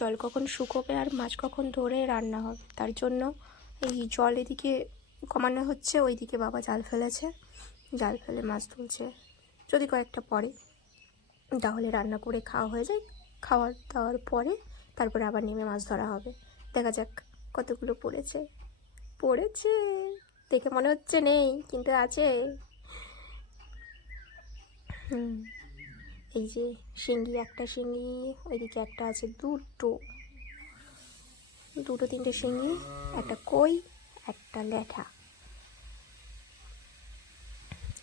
জল কখন শুকোবে আর মাছ কখন ধরে রান্না হবে, তার জন্য এই জল এদিকে কমানো হচ্ছে, ওইদিকে বাবা জাল ফেলেছে, জাল ফেলে মাছ তুলছে। যদি কয়েকটা পড়ে তাহলে রান্না করে খাওয়া হয়ে যায়, খাওয়ার দাওয়ার পরে তারপরে আবার নেমে মাছ ধরা হবে। দেখা যাক কতগুলো পড়েছে। পড়েছে দেখে মনে হচ্ছে নেই, কিন্তু আছে। এই যে শিঙ্গি, একটা শিঙ্গি, ওইদিকে একটা আছে, দুটো তিনটে শিঙ্গি, একটা কই, একটা ল্যাঠা।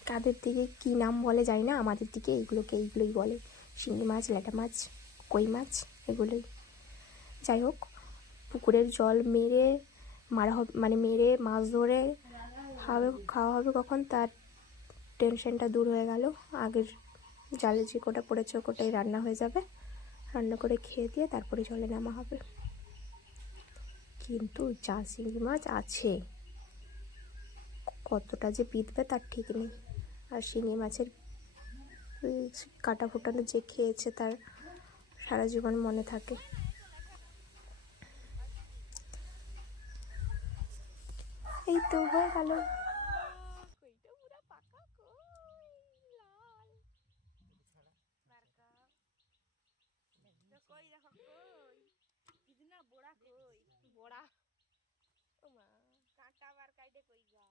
কাদের দিকে কী নাম বলে যায় না, আমাদের দিকে এইগুলোই বলে, শিঙ্গি মাছ, ল্যাঠা মাছ, কই মাছ, এগুলোই। যাই হোক, পুকুরের জল মেরে মারা হবে, মানে মেরে মাছ ধরে খাওয়া হবে কখন, তার টেনশনটা দূর হয়ে গেল। আগের জালে যে কোটা পড়েছে কোটাই রান্না হয়ে যাবে, রান্না করে খেয়ে দিয়ে তারপরে জলে নামা হবে। কিন্তু যা শিঙি মাছ আছে, কতটা যে বিঁধবে তার ঠিক নেই। আর শিঙি মাছের কাটা ফুটানো যে খেয়েছে তার সারা জীবন মনে থাকে। এই তো হয়ে গেল। কই দেখো, কই কিদিনা বড়া, কই বড়া, ও মা কাঁটা বার কাইটে কই গা।